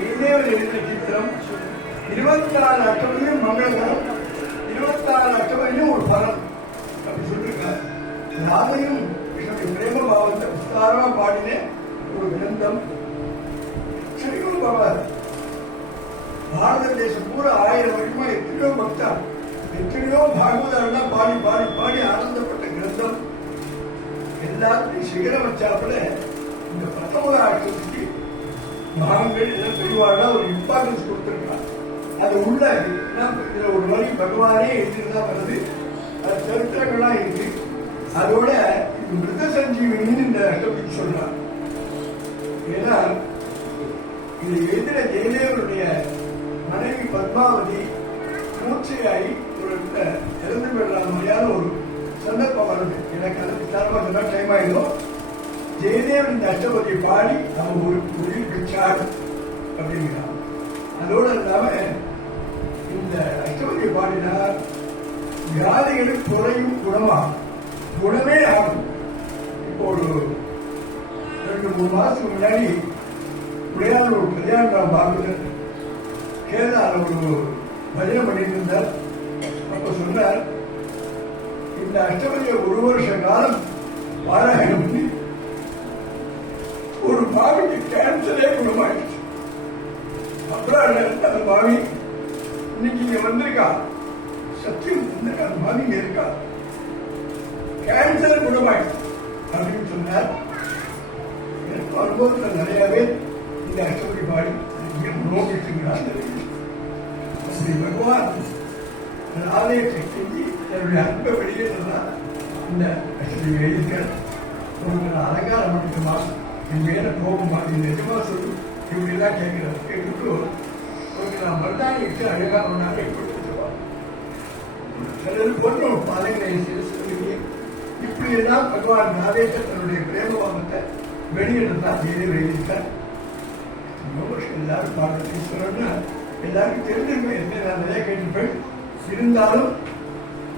ஜெயதேவன் எழுதின சித்திரம் 26 அட்டவணையும் மங்களகரம், 26 அட்டவணையும் ஒரு பலம் அப்படி சொல்லிருக்காரு. ராதையும் பிரேம பாவத்தை விஸ்தாரமா பாடின ஒரு கிரந்தம். சரியும் பாபா பாரத தேசம் பூரா 1000 வருஷமா எத்தனையோ பக்தா எத்தனையோ பாகவதெல்லாம் பாடி பாடி பாடி ஆனந்தப்பட்ட கிரந்தம். எல்லாத்தையும் சிகரம் வச்சாப்புல இந்த 19ஆம் ஆட்சிக்கு பாகங்கள் எல்லாம் பெரியவாழ ஒரு இம்பார்ட்டன்ஸ் கொடுத்திருக்காங்க. அது உள்ள இதுல ஒரு வழி பகவானே எழுதிதான் வருது. அது சரித்திரங்கள்லாம் இருக்கு. அதோட இது மிருத சஞ்சீவனின்னு இந்த அஷ்டபதி சொல்றாங்க. ஏன்னா இது எழுதின ஜெயதேவனுடைய மனைவி பத்மாவதி மூச்சையாகி ஒரு இறந்து பெறலாம் மாதிரியான ஒரு சந்தர்ப்பம் வருது. எனக்கு அது விசாரமா சொன்னா டைம் ஆயிடும். ஜெயதேவன் இந்த அஷ்டபதியை பாடி அவன் ஒரு உயிர் பிடிச்சாடு அப்படிங்கிறான். அதோட இல்லாம இந்த அஷ்டபதியை பாடினா வியாதிகளுக்கு குறையும் குணமாகும், குணமே ஆகும். இப்போ ஒரு 2-3 மாசத்துக்கு முன்னாடி விளையாட ஒரு கல்யாணம் பாகவதர் கேரளாவில் ஒரு பஜனை பண்ணிட்டு இருந்தார். அப்ப சொன்னார், இந்த அஷ்டபதியை 1 வருஷ காலம் பாராயணம் பண்ணி ஒரு பாவிக்கு கேன்சரே குணமாயிடுச்சு. அப்புறம் அந்த பாவி இன்னைக்கு இங்க வந்திருக்கா, சத்தியம் வந்திருக்கா, அந்த பாவி இங்க இருக்கா, கேன்சர் குணமாயிடுச்சு அப்படின்னு சொன்னார். எனக்கு அனுபவத்தில் நிறையவே இந்த அஷ்டபதி பாடி நோக்கிட்டுங்கிறார். அப்படி பகவான் ஆலயத்தை செஞ்சு என்னுடைய அன்பை வெளியே சொன்னார். இந்த அஷ்டபதி எழுதியிருக்கார். உங்களுக்கு அலங்காரம் பண்ணிக்குமா, என் மேல கோபமா, இது நிஜமா சொல்லு, இப்படி எல்லாம் கேட்கிறார். கேட்டுட்டு உங்களுக்கு நான் மருதாணி வச்சு அழகா ஒன்றாக கொடுத்துருவாங்க. சிலர் பொண்ணும் பாலைகளை சொல்லுவீங்க. இப்படி எல்லாம் பகவான் நாதேஷ தன்னுடைய பிரேமவாதத்தை வெளியிடத்தான் எழுதியிருக்கார். எல்லாரும் பாடத்தை சொல்லணும்னா எல்லாருக்கும் தெரிஞ்சிருக்கேன். என்ன நான் நிறைய கேட்டுப்பேன். இருந்தாலும்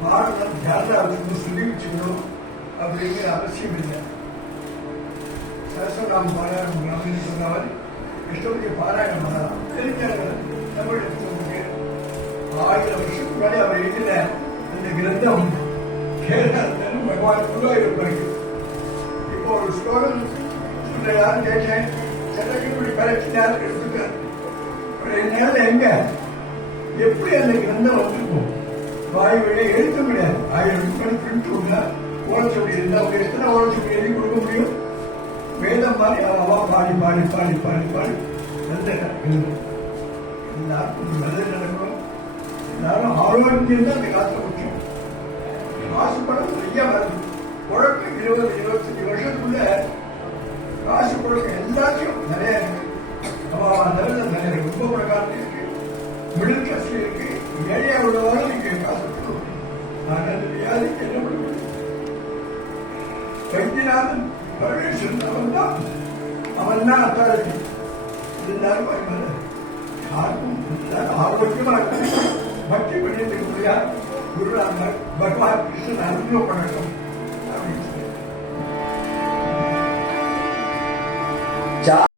பாடலாம் தியானத்தை சொல்லி வச்சுக்கணும் அப்படிங்கிற அவசியம் இல்லை. சரஸ்வராம் பாராயணம் அப்படின்னு சொன்னவர் அஷ்டபதிய பாராயணம் பண்ணலாம். தெரிஞ்சாங்க தமிழகத்துக்கு 1000 வருஷத்துக்கு முன்னாடி அவர் எழுதின அந்த கிரந்தம் கேரளாலும் பகவானுக்குள்ளா இருப்பாங்க. இப்போ ஒரு ஸ்லோகம் சொல்ல யாரும் கேட்டேன், சட்டப்படி கரெக்டாக எடுத்துக்காரு. நேரில் எங்க எப்படி அந்த கிரந்தம் வந்திருக்கும்? வாயு வழியை எழுத முடியாது. 1000 ரூபாய் பிரிண்ட் உள்ள ஓலச்சுவடி இருந்தால் அவங்க எத்தனை ஓலச்சுவடி எழுதி கொடுக்க முடியும்? வேதம் மாதிரி அவா பாடி பாடி பாடி பாடி பாடி நல்ல எல்லாருக்கும் நல்லது நடக்கணும். எல்லாரும் ஆரோக்கியம் தான் அந்த காலத்தில் முக்கியம். காசு படம் நிறைய வருது. குழப்பம் 20-25 வருஷத்துக்குள்ள காசு குழப்பம் எல்லாத்தையும் நிறைய இருக்கு. லெவலில் நிறைய ரொம்ப பிரகாரம் இருக்கு, மிடில் கிளாஸ்ல இருக்கு, ஏழையா உள்ளவாலும் நீங்க காசு கொடுக்கணும். நாங்கள் அந்த வியாதிக்கு என்ன பண்ண முடியும்? வைத்தியநாதன் பரமேஸ்வரன் அவன் தான் அத்தாரிட்டி. எல்லாரும் யாருக்கும் ஆரோக்கியமா இருக்க பக்தி பண்ணிட்டு முடியாது. குருநாதர் பகவான் கிருஷ்ணன் அறிமுகம் பண்ணட்டும் அப்படின்னு சொல்லி